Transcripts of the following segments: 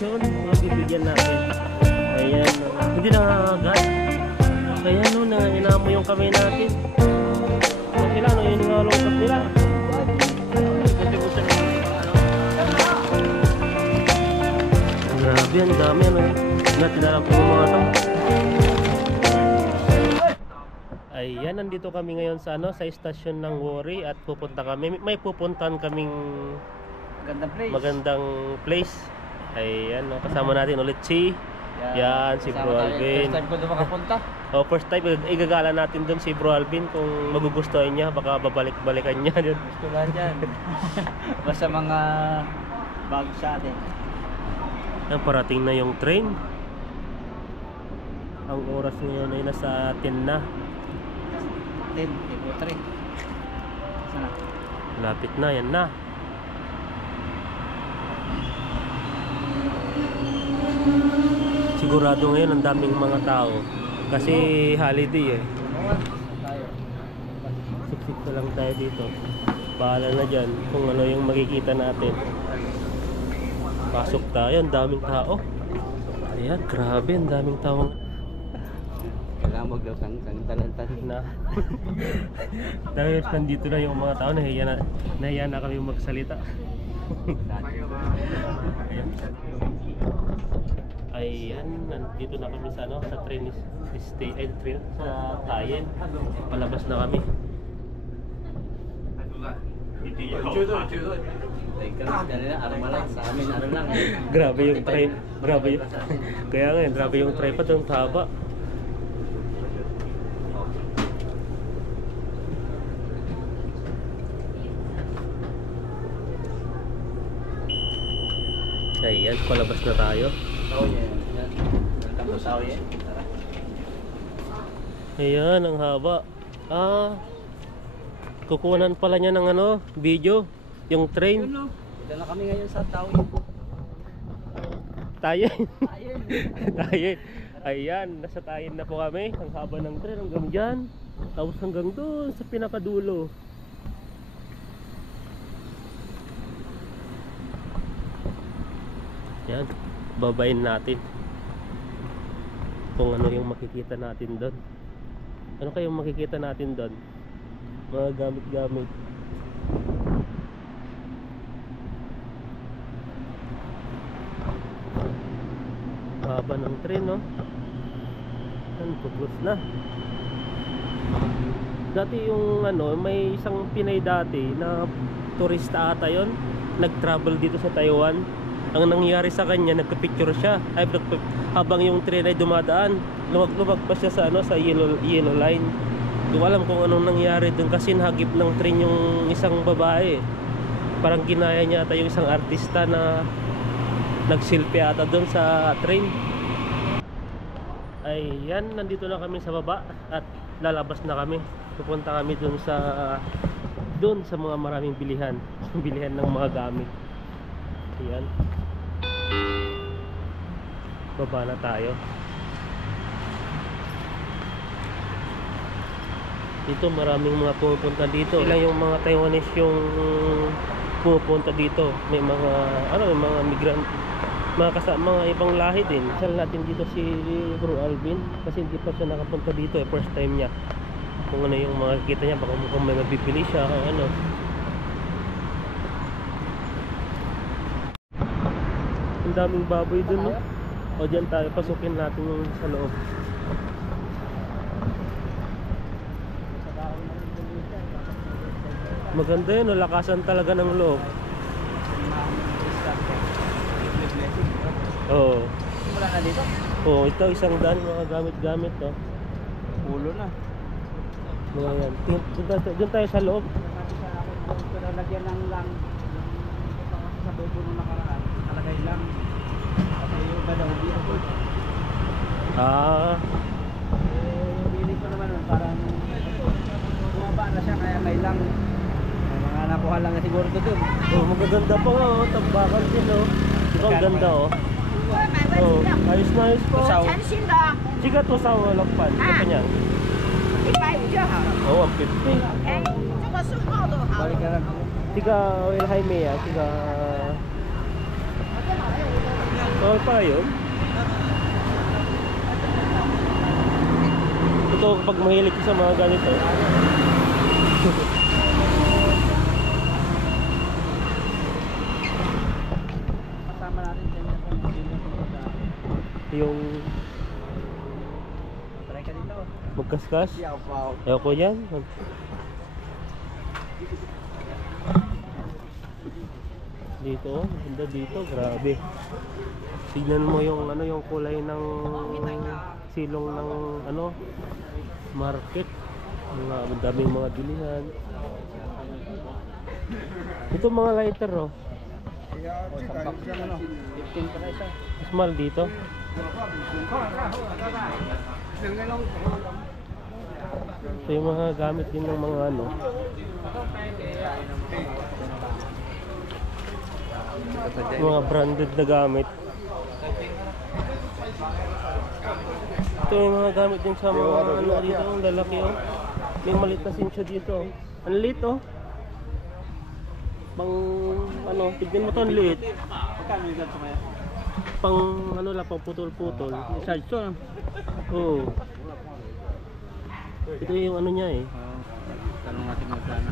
station, mga bibigyan natin. Ayan, hindi nangangagat. Kaya no, inaamo yung kamay natin. Kung sila, no, yun nga lungkot nila. Grabe, ang dami, ano. Natin na lang po yung mga to. Ayan, nandito kami ngayon sa ano, sa istasyon ng Wori at pupunta kami. May pupuntahan kaming magandang place. Ayan, no, kasama natin ulit si yan, si Bro Alvin. First time ko doon makapunta. Oh, first time, igagala natin doon si Bro Alvin kung magugustuhan niya, baka babalik-balikan niya doon. Gusto lang dyan. Basta mga bago sa atin. Ayan, parating na yung train. Ang oras ngayon ay nasa 10 na. 10, Evo 3. Sana? Lapit na, yan na. Sigurado ngayon ang daming mga tao. Kasi holiday eh. Siksik na lang tayo dito. Bahala na dyan kung ano yung makikita natin. Pasok tayo, ang daming tao. Ayan, grabe, ang daming tao. Kailangan magdaw sang talantan Na dahil nandito na yung mga tao, nahiya na kami magsalita. Ayan, nandito na kami sa ano, sa train train sa Tayen. Palabas na kami. Sa amin, ano lang. Grabe yung train, grabe yung kaya nga, grabe yung tripod, ang taba. Ayan, palabas na tayo. Ayan, ang haba. Kukunan pala niya ng ano, video, yung train. Dito na kami ngayon sa Taoyuan. Tayen. Tayen. Ayan, nasa Tayen na po kami. Ang haba ng train hanggang dyan. Tapos hanggang doon sa pinakadulo. Yan, babayin natin kung ano yung makikita natin doon. Ano kayong makikita natin doon? Mga gamit-gamit. Haba ng tren, no? Yan, puglos na. Dati yung ano, may isang Pinay dati na turista ata yun, nag-travel dito sa Taiwan. Ang nangyari sa kanya, nagka-picture siya habang yung train ay dumadaan. Lumag-lumag pa siya sa ano, sa yellow line. Hindi ko alam kung anong nangyari dun kasi nahagip ng train yung isang babae. Parang ginaya niya ata yung isang artista na nagsilpi ata dun sa train. Ayan, nandito na kami sa baba at lalabas na kami. Pupunta kami dun sa mga maraming bilihan ng mga gamit. Ayan, baba na tayo. Dito maraming mga pumupunta dito. Ilang yung mga Taiwanese yung pumupunta dito. May mga may mga migrant, mga ibang lahi din. Sal natin dito si Bro Alvin kasi hindi pa siya nakapunta dito eh, first time niya. Kung ano yung makikita niya, baka mukhang may mabibili siya o ano. Ang daming baboy dun, no? O dyan tayo, pasukin natin yung sa loob. Maganda yun, no? Lakasan talaga ng loob. Oo. Wala na dito? Oo, ito isang daan mga gamit-gamit, no? Ulo na. Mga yan. Doon tayo sa loob. Lagyan ng lang sa bobo nung nakaraan. Talagay lang. Yung galaw dito. Yung bilig ko naman nun, parang bumaba na siya kaya kailang mga nakuha lang na siguro doon. Oh, magaganda pa nga, oh. Tambakan din, oh. Diba ang ganda, oh. Oh, ayos na ayos po. Chiga to sa walakpan. Ito niya. 150就好了。Oh, 150. 哎，这个是号的好。 Balik ka lang. Tiga oil high me, tiga Mahal pa yun. Ito kapag mahilig ka sa mga ganito. Kasama natin dyan Yung try ka dito. magkaskas. Siyaw pa. Ayoko yan. Dito, ganda dito, grabe. Tignan mo yung ano, yung kulay ng silong ng ano, market. Ang daming mga bilihan. Ito mga lighter, oh. Isang box lang ano. 15 pa na isa. Mas mahal dito. Ito yung mga gamit din ng mga ano. Mga branded na gamit. Ito yung mga gamit din sa mga ano dito, ang lalaki, oh. May maliit na sinsya dito, oh. Ang liit, oh. Pang ano, tignan mo to, ang liit. Magkano yung ganito kaya? Pang ano lang, pang putol-putol. Charge to no? Oo. Ito yung ano niya eh. Tanong natin magkano.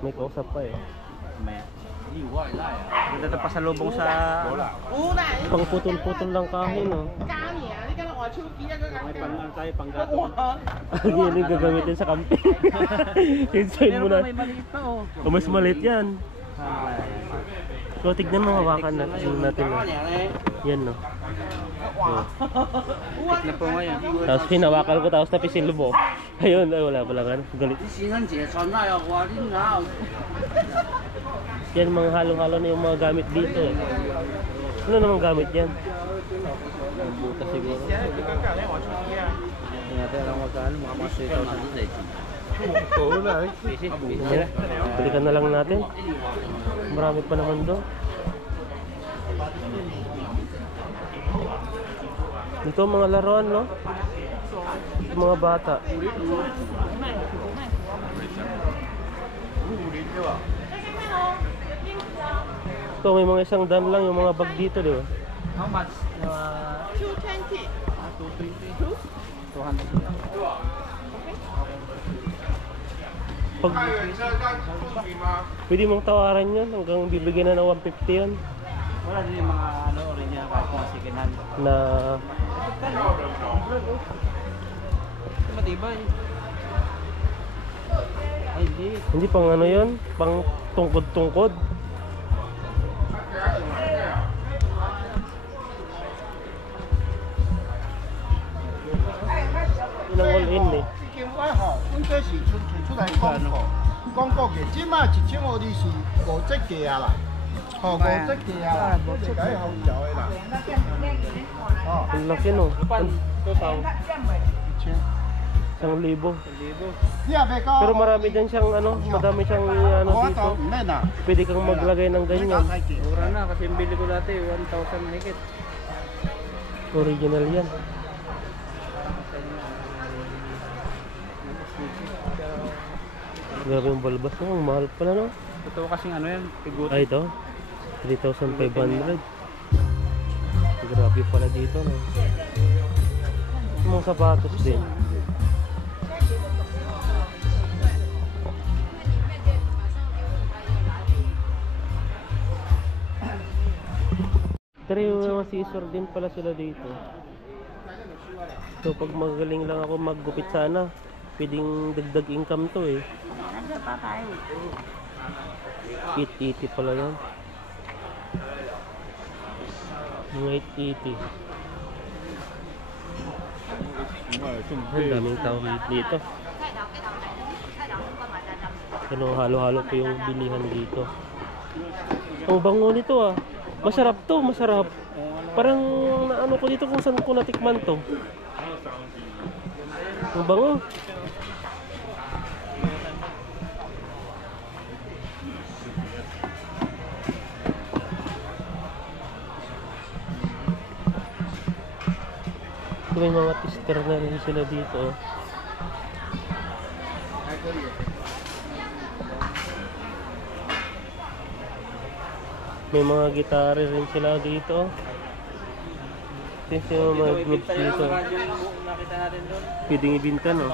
May kausap pa eh. Maya. Ganda ito pa sa lubong sa... Pang putol-putol lang kahin, oh. May pang tayo, pang gato. Yan yung gagamitin sa camping. Insign mo Meron na. pa may maliit pa oh. O mas maliit yan. Ah, So tignan mo, hawakan natin. Yan, no. Oh. Tik na po ngayon. Tapos hinawakan ko, tapos napisil mo. Ayun, ay wala pala kan. Galit. Yan, mga halo-halo na yung mga gamit dito eh. Ano namang gamit yan? Buta siguro. Hindi natin alam magkano. Mga mga 3,000. Oo na eh. Busy sila. Balikan na lang natin. Marami pa naman doon. Ito mga laruan, no? Mga bata. Ito may mga isang dan lang yung mga bag dito, di ba? How much? 220. 200. Pag pwede mong tawaran yun hanggang bibigyan na ng 150 yun Wala din yung mga ano, original kahit mga second hand. na Matibay. Ay, hindi. hindi pang ano yun, pang tungkod-tungkod. Yun ang all in eh. 已經買好，應該是出來廣告嘅，即馬1000你是5折價啦，哦5折價啦，這個係好少嘅啦，哦Ang laki no. Total. 1000， 1,000. 你也別講， Pero marami din siyang ano, madami siyang ano 我 dito. 都唔咩啦， Pwede kang maglagay ng ganyan. Mura na kasi yung bili ko dati 1,000 mahigit. Original yan. Grabe yung balbas mo, ang mahal pala no. Totoo kasing ano yan, pigot. Ay ito, 3,500. Grabe pala dito no. Yung mga sapatos din. Pero yung mga scissor din pala sila dito. So pag magaling lang ako maggupit sana, pwedeng dagdag income to eh. 880 pala yan. Mga 880. Ang daming tao dito. Ano, halo-halo pa yung bilihan dito. Ang bango nito ah. Masarap to, masarap. Parang naano ko dito kung saan ko natikman to. Ang bango. May mga tester na rin sila dito. May mga gitara rin sila dito. Ito yung mga groups dito. Nakita natin doon. Pwedeng ibinta, no?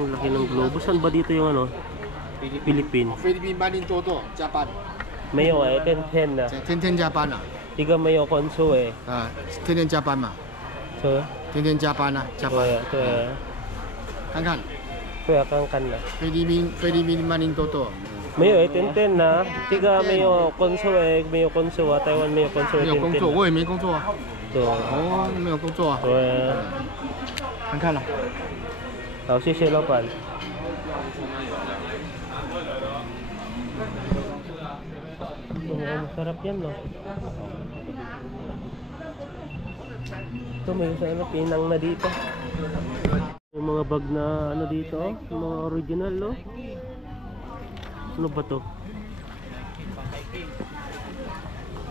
Ang laki ng globo. Saan ba dito yung ano? Philippine. 菲律宾班您多多加班， Mayo eh, 10 na. 天天加班啊， Tiga mayo konso eh. 天天加班嘛， So, 天天加班啊，加班。 tuya. 看看 Tuya kang kan na. 菲律宾班您多多， Mayo eh, 10 na. Tiga mayo konso eh. Mayo konso ah. Taiwan mayo konso 没 eh, 有工 10 作， na. 我也没工作啊。 So, 哦，没有工作啊， tuya. 看看了。 Tapos si Shelopan. Masarap yan, no? Ito may sana pinang na dito. Yung mga bag na ano dito, mga original, no? Ano ba to?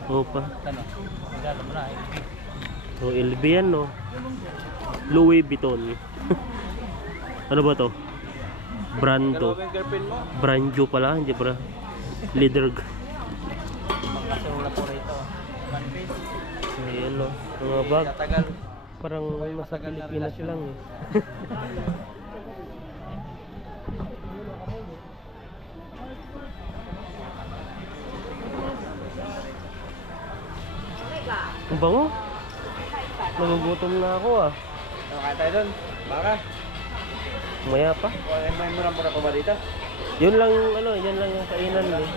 Opa. So, LV yan, no? Louis Vuitton. Ano ba to? Brand to. Brand pala, hindi bra. Leader. Ayan, no? Mga bag. Parang nasa Pilipinas lang eh. Ang bango. Nagugutom na ako ah. Kaya tayo doon. Baka. Maya pa. May murang-mura pa ba dito? Yun lang ano, yan lang yung kainan eh.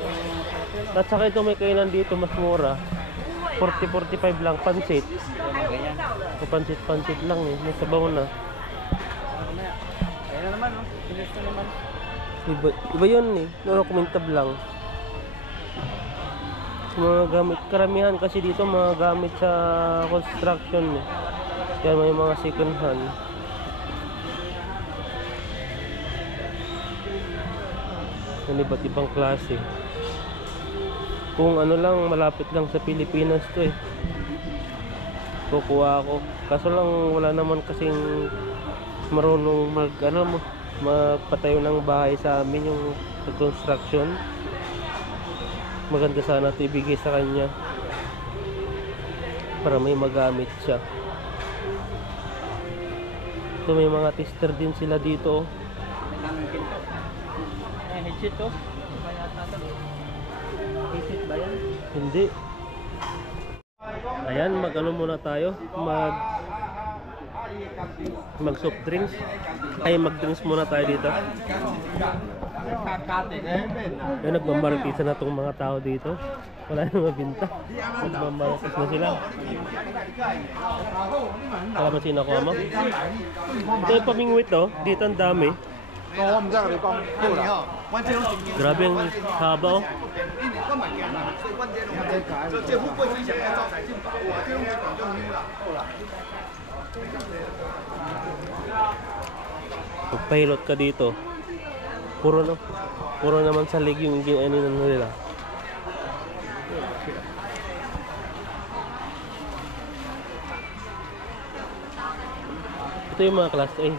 At saka ito may kainan dito mas mura. 40-45 lang pansit. Ganyan. O pansit lang eh. May sabaw na. Ayan na naman, no? Finish na naman. Iba yun eh. No-recommendable lang. Mga gamit, karamihan kasi dito mga gamit sa construction eh. Kaya may mga second hand. Yung iba't ibang klase. Kung ano lang, malapit lang sa Pilipinas to eh. Kukuha ako. Kaso lang wala naman kasing marunong magpatayo ng bahay sa amin yung construction. Maganda sana ito ibigay sa kanya para may magamit siya. So may mga tester din sila dito. Headset to? Headset ba yan? Hindi. Ayan, mag-ano muna tayo. Mag soft drinks. Ay, mag-drinks muna tayo dito. Ayan, nagmamaritis na itong mga tao dito. Wala nang mabinta. Nagmamaritis na sila. Alam mo sino ko mo? Ito yung pamingwit oh. Dito ang dami. Grabe ang haba oh. Pag-pilot ka dito, puro naman sa leg yung ano nila. Ito yung mga class A.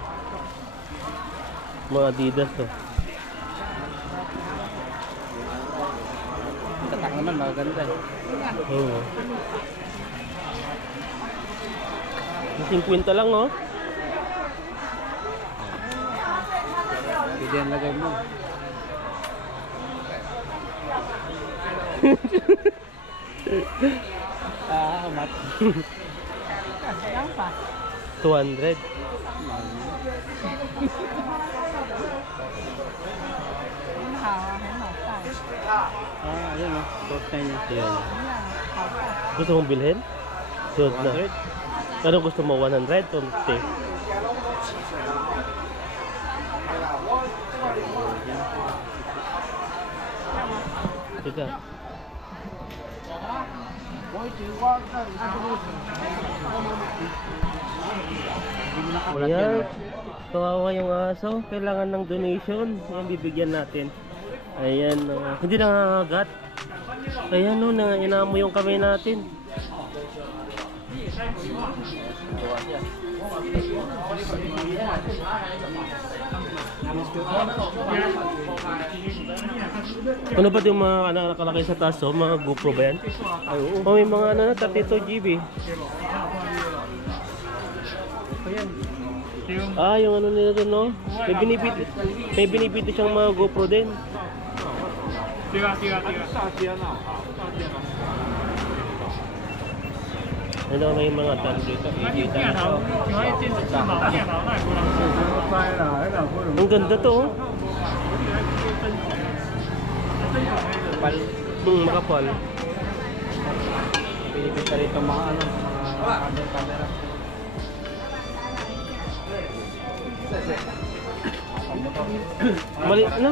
Mga Adidas to. Tatak naman, maganda eh. Oo. 50 lang oh. Pwede yan lagay mo. Mat. 200. Ayan o. Short na niya. Ayan. Gusto mong bilhin? Suot na. 100? Ano gusto mo? 100 o 50? Teka. Ayan. Kawawa yung aso. Kailangan ng donation. Yan, bibigyan natin. Ayan. Hindi nangangagat. Ayan o. Inamo yung kamay natin. Ano ba yung mga nakalagay sa taas? Oh? Mga GoPro ba yan? Ay, oo. O may mga 32 GB. Ah, yung ano nila doon, no? May binibiti siyang mga GoPro din. Ano, may mga talo dito. Ang ganda to, oh. Makapal. Pinipita rito mga ano, mga camera. Ano?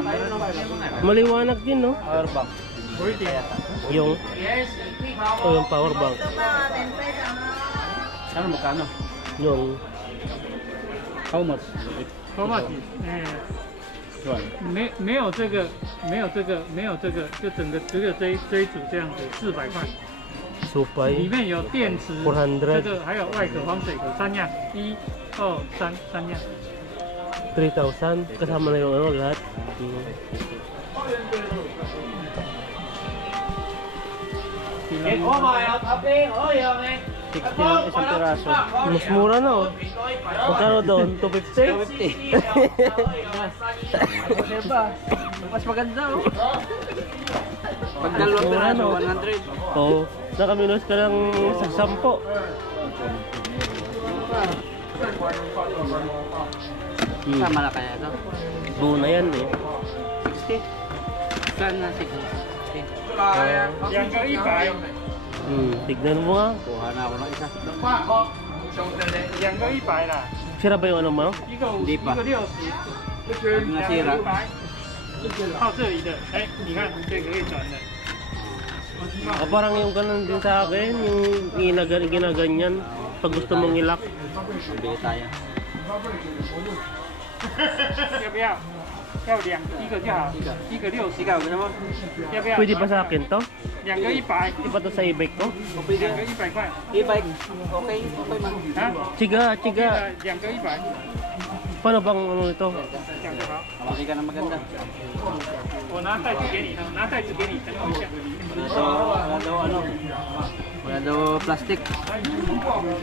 Maliwanag din, no? Power bank. Yung yung power bank. Ano magkano? Yung How much? 没有这个，就整个只有这一组这样子，400块。里 supay. 面有电池， 400这个还有外壳、防水壳3样，1、2、3，3样。 3,000 kasama na yung ano lahat. 60 lang isang piraso. Mas mura na, oh. Magkano doon? 250? 250. Mas maganda oh. Pag dalawang piraso, 100. Oo. Nakaminos ka lang sa 10. Tama na kaya ito? Buo na yan, eh. 60. Saan na 60? 2个100， Tignan mo nga. Kuha na ako ng isa. 2个100啦， Sira ba yung ano mo? 一个50， Hindi 一 pa. 个60， Pag nasira. 靠这里的，哎，你看这个可以转的。 Ah, parang yung ganun din sa akin, yung ginaganyan pag gusto mong ilak. Bili tayo. 要不要？要一个就好，一个60， Ikaw, gusto mo? 要不要？ Pwede ba sa akin to? 2个100， Di ba to sa e-bike ko? 2个100块， E-bike. Okay, okay man. 啊， Chiga, chiga. 2个100， Paano bang ano ito? 这样就好。 Pili ka na maganda. 我拿袋子给你，拿袋子给你，等我一下。 Wala daw ano. Wala daw plastic. Ito,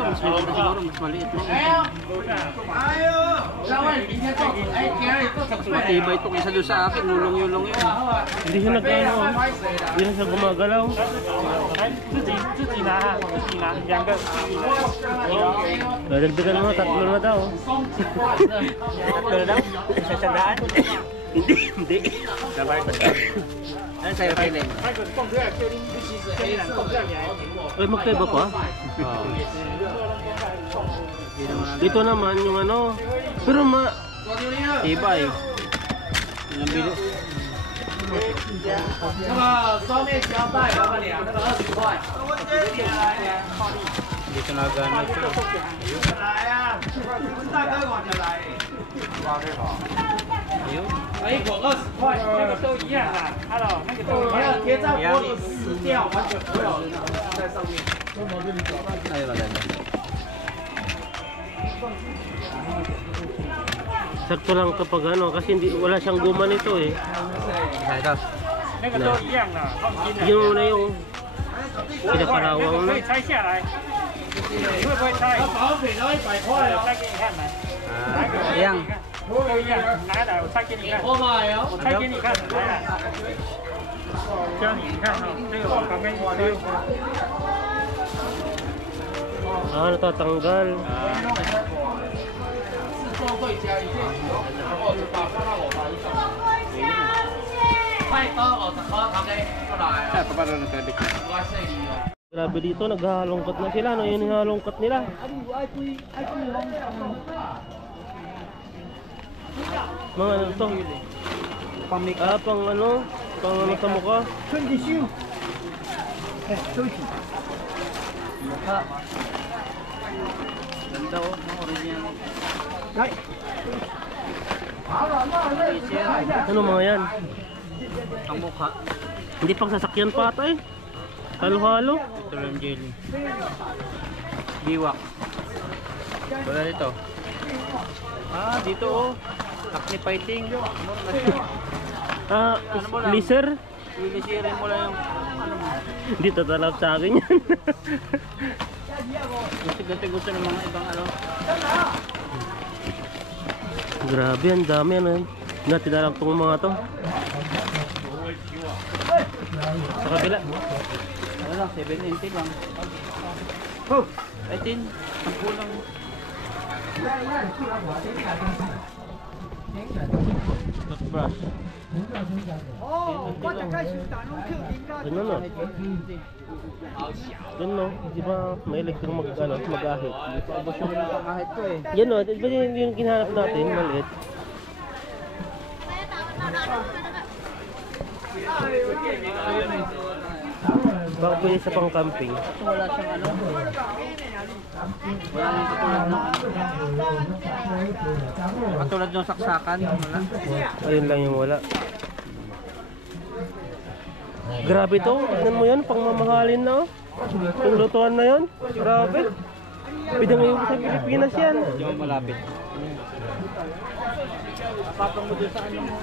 mas maganda siguro, mas maliit. Matibay ito kaysa doon sa akin, nulong-yulong yun. Hindi siya nag-ano, oh. Hindi na siya gumagalaw. 来，自己拿，自己拿2个。 Dagdagan mo, 3 na daw. Tatlo na daw? Isa sandaan? Hindi. Sabay ba? Ano sa'yo, Philip? 那个供出来，确定供出来你还。 Ay, magkaiba pa? Oo. Dito naman yung ano. Pero Tibay. Yun ang bili. 那个双面胶带老板娘，那个20块。 Dito na gano'n ito. 来呀，大哥往前来。 Ayun. 一口20块，那个都一样啦，Hello，那个都一没样。有贴在玻璃撕掉，完全不会有在上面。 Ayun, maganda. sakto lang kapag ano. Kasi hindi, wala siyang guma nito eh. Isa ito. 那个都一样啦，放心啦。 Yun muna yung 那 pinakarawang 个可 na. 以拆下来，你会不会拆？保险都100块我哦。拆给你看来， Ayan. 都一样，拿来我拆给你看，我买哦。我拆给你看，来，教你看哈，这个我旁边丢。 Ah, natatanggal. 快刀50块，头家过来啊。 Ah, paano nagkabit? Grabe dito, naghahalongkat na sila. Ano yun yung halongkat nila? Mga ano to? Pang-make Ah, pang ano? Pang ano sa mukha? mukha. Ganda oh, ang original. Ano mga yan? Ang mukha. Hindi pang sasakyan pa ata eh. Halo-halo. Ito lang jelly. Biwak. Wala dito. Ah, dito oh. Acne fighting. Ah, laser? Ilisirin mo lang yung ano mo. Hindi tatalap sa akin yan. Gusto ng mga ibang ano. Grabe, ang dami ano. Natin na lang itong mga to. Sa kabila. Ano lang, 790 lang. 18, 10 lang. Toothbrush. Ano no? Yan no, di ba mahilig kang mag-ahit? Ubos yung kahit ko eh. Yan no, di ba yun yung kinahanap natin, maliit? Baka pwede sa pang-camping. Ito wala siyang ano. Wala nang katulad ng katulad ng saksakan. Wala. Ayun lang yung wala. Grabe to, tignan mo yan, pangmamahalin na oh. Yung lutuan na yun, grabe. Pwede ngayon sa Pilipinas yan. Medyo malapit. Patong mo doon sa ano mo.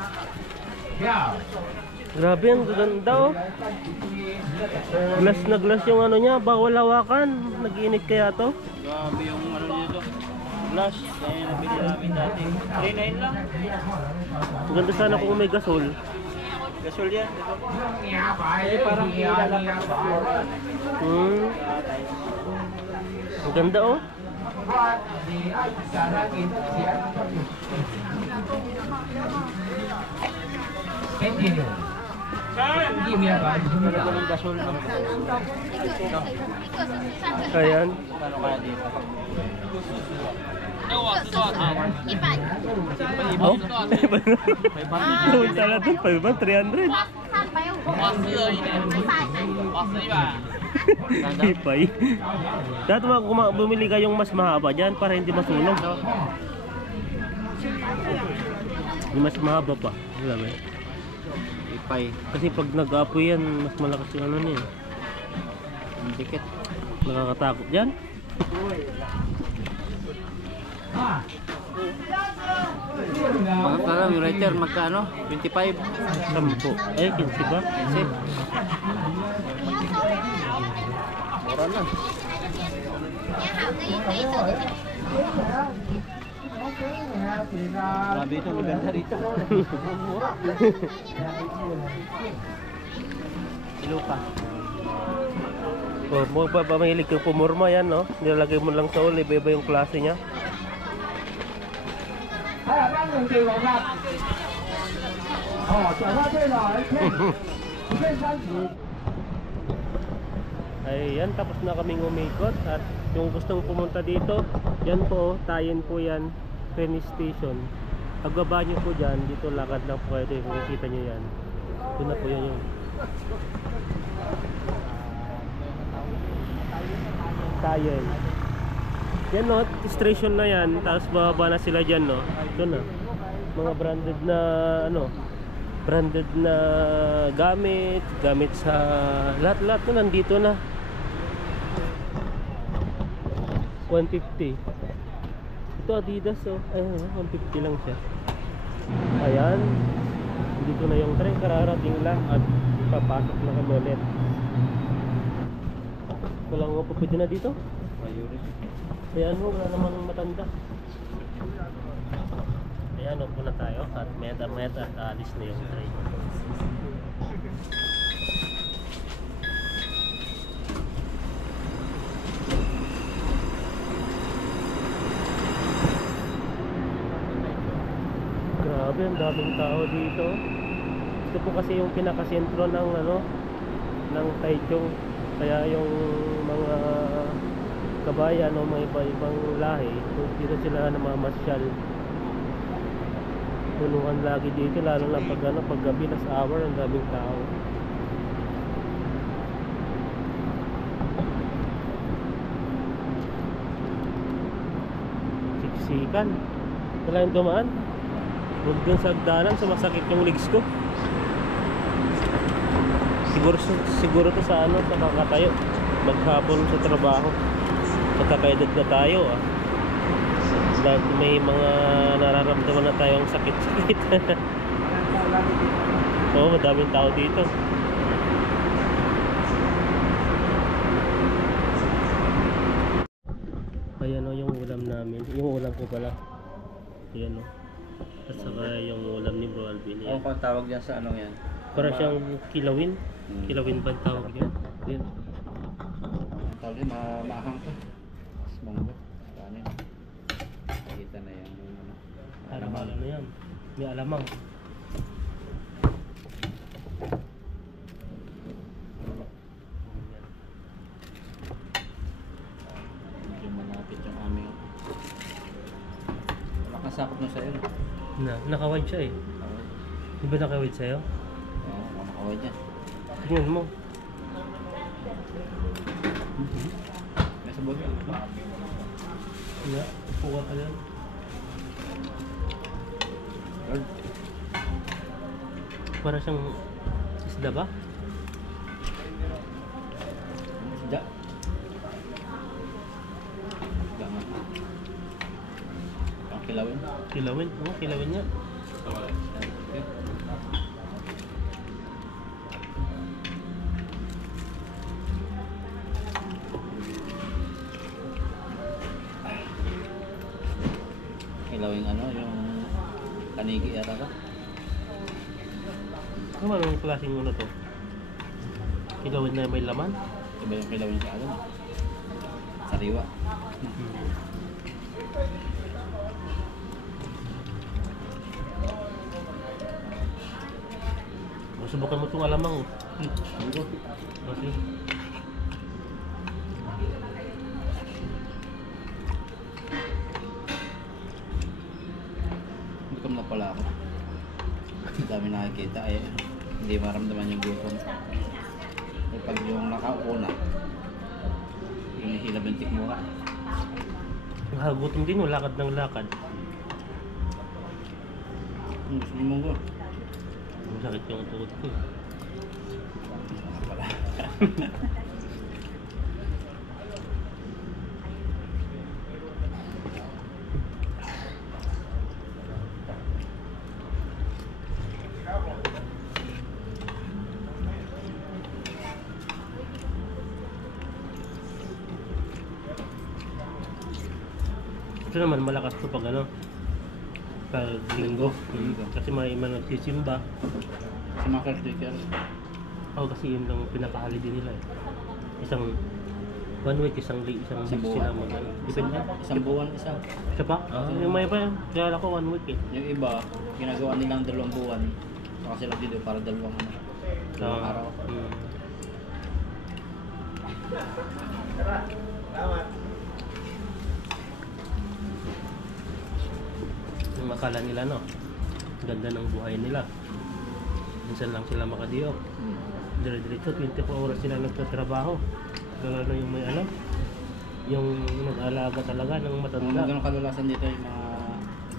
Grabe, ang ganda oh. Glass na glass yung ano niya, bawal hawakan. Nag-iinit kaya to? Grabe yung ano dito. Glass, kaya nabili namin dati. 3.9 lang. Ang ganda sana kung may gasol. Gasol yan. Kasi parang ilalagay sa floor. Ang ganda oh. Talaga ng gasol. Ayan. Paano kaya dito? Oh? 100。 Yung tala doon, 500, 300. 我4而已呢，我400。Hipay. Dapat bumili kayong mas mahaba dyan para hindi masunog. Yung mas mahaba pa. Alam mo? Ipay. Kasi pag nag-apoy yan, mas malakas yung ano niya. Ang dikit. Nakakatakot dyan. Magkano yung writer? Magkano? 25? 10. Ay, 15 ba? 15? Mura na. Grabe ito, maganda rito. Mura. Ilupa. Oh, mo pa mahilig kang pumurma yan, no? Nilalagay mo lang sa uli, iba yung klase niya. Ayan, tapos na kaming umikot at yung gustong pumunta dito, yan po, tayin po yan, train station. Pagbaba nyo po dyan, dito lakad lang po kayo, kung nakikita nyo yan. Doon na po yan yung tayin. Yan no, station na yan, tapos bababa na sila dyan no. Ito na, mga branded na ano, branded na gamit sa lahat-lahat na nandito na. 150. Ito Adidas oh, ayun 150 lang siya. Ayan, dito na yung train, kararating lang at papasok na kami ulit. Walang pupwede na dito. Ayan mo, wala namang matanda. Ayan, upo na tayo at meta at alis na yung train. Grabe, ang daming tao dito. Ito po kasi yung pinakasentro ng ano, ng Taichung. Kaya yung mga kabayan o may iba-ibang lahi, dito sila namamasyal. Punuan lagi dito, lalo na pag ano, pag gabi last hour, ang daming tao. Siksikan. Wala yung dumaan. Huwag dun sa hagdanan, sumasakit yung legs ko. Siguro to sa ano, sa kakatayo. Maghapon sa trabaho. Magkakaedad na tayo ah. Dahil may mga nararamdaman na tayong sakit-sakit. Oo, madaming tao dito. Ayan o yung ulam namin. Yung ulam ko pala. Ayan o. At saka yung ulam ni Bro Alvin. Ano pang tawag yan sa anong yan? Para siyang kilawin. Kilawin ba ang tawag yan? Ayan. Tawag yan, maahang to. Munggo. Kanin. Kita na yan. Alamang na yan. May alamang. Medyo malapit yung aming. Nakasakop na sa'yo. Nakawide siya eh. Di ba nakawide sa'yo? Oo, nakaway dyan. Tingnan mo. Nasa bag yan. Nga, upo ka yan. Lord. Para siyang isda ba? Isda. Gangan. Ang kilawin. Kilawin? Oo, kilawin niya. Okay. Kilawin ano, yung kanigi yata ka? Ano anong klaseng ano to? Kilawin na may laman? Iba yung kilawin sa ano? Sariwa. Subukan mo itong alamang. Ano? Okay. Gutom na pala ako. Ang dami nakikita eh. Hindi maramdaman yung gutom. Eh pag yung nakaupo na, yung nahilab yung tikmura. Nakagutom din, lakad ng lakad. Gusto mo ko? Masakit yung tuhod ko. Ano pala? Ito naman malakas to pag ano, pag linggo. Linggo. Kasi may mga nagsisimba. Sa mga caretaker. Kasi yun lang pinaka-holiday nila eh. Isang 1 week, isang week Isang sila buwan. mag ano. Depende. Isang buwan isa. Isa pa? Yung may pa, kaya ako 1 week eh. Yung iba, ginagawa nilang 2 buwan. Saka sila dito para 2 ano, 2 araw. Yung akala nila no, ganda ng buhay nila. Minsan lang sila makadiok. Dire-diretso 24 oras sila nagtatrabaho. Lalo na yung may ano, yung nag-alaga talaga ng Ang matanda. ganun kadalasan dito yung mga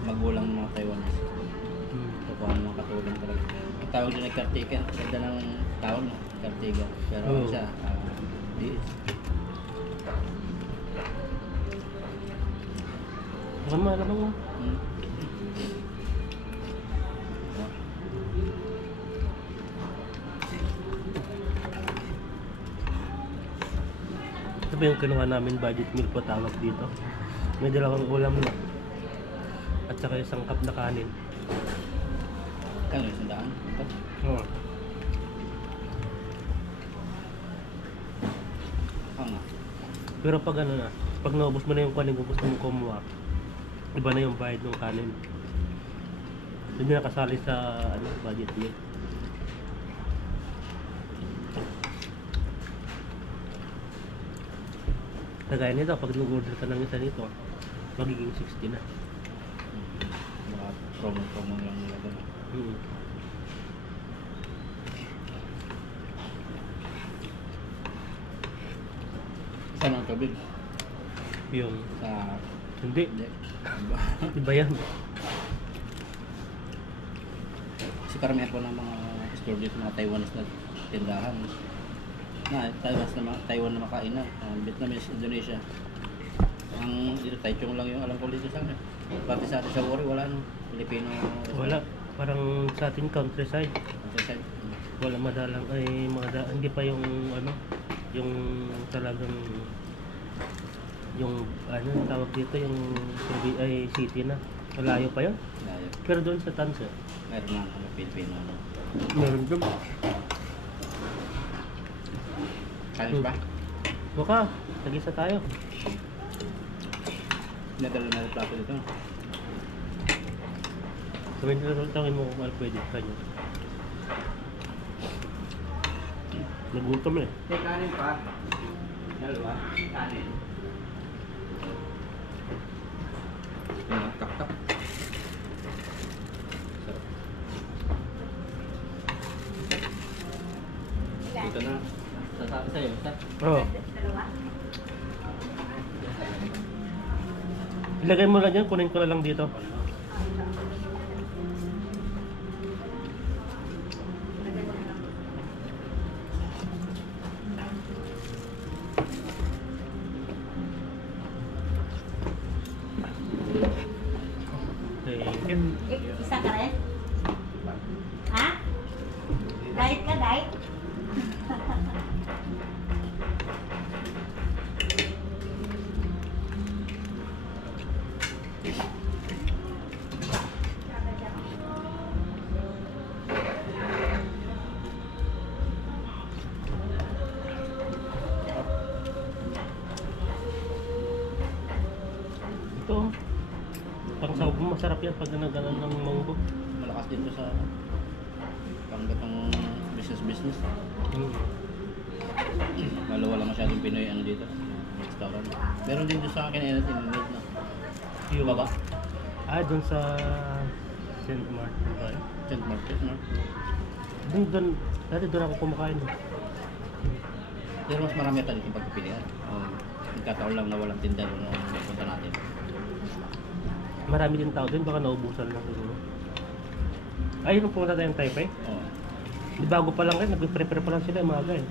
magulang ng mga Taiwanese. Kukuha ng mga katulong talaga. Ang tawag din ay caretaker. Ganda ng tawag no, caretaker. Pero Oo. siya, di. Ano mo, alam mo? Ito ba yung kinuha namin budget meal po tawag dito? May dalawang ulam na. At saka isang cup na kanin. Kano yung sandaan? Ito? Oo. Nga. Pero pag ano na, pag naubos mo na yung kanin kung gusto mo kumuha, iba na yung bayad ng kanin. Hindi nakasali sa ano, budget meal. Kagaya nito, pag nag-order ka ng isa nito, magiging 60 na. Mga promo lang nila doon. Saan ang tubig? Yung, Sa... hindi, Hindi. iba yan. Kasi karamihan po ng mga store dito, mga Taiwanese na tindahan. Taiwan na makain na. Vietnamese, Indonesia. Ang dito Taichung lang yung alam ko dito sa akin. Pati sa atin sa Wari, wala no. Filipino. Wala. Parang sa atin countryside. Countryside. Wala madalang ay hindi pa yung ano, yung talagang yung ano tawag dito yung ay city na. Malayo pa yun. Layo. Pero doon sa Tansa, Meron na ano, Filipino. Ano. meron doon. Kalis ba? Baka, tag-isa tayo. Nadala na yung plato dito. Tawin mo kung ano pwede sa kanya. Nagutom eh. May kanin pa. Dalawa. Kanin. Kap-kap. Sarap. Dito na. Sasabi sa'yo. Oo. Ilagay mo lang dyan, kunin ko na lang dito. Thank you. Isa ka rin? Ha? Diet ka, diet? Ito, pang sahog mo, masarap yan pag nanagalan ng manggo. Malakas dito sa panggatong business. Lalo wala masyadong Pinoy ano dito. Restaurant. Meron din doon sa akin anything need na. Yung Baba. Doon sa St. Martin ba? Tent market, no? Dati doon ako kumakain. Pero mas marami tayo dito pagpipilian. Nagkataon lang na walang tinda doon nung napunta natin. Marami din tao doon, baka naubusan lang siguro. Ay, nung pumunta tayong Taipei, Oo. di bago pa lang rin, nag-prepare pa lang sila umaga eh.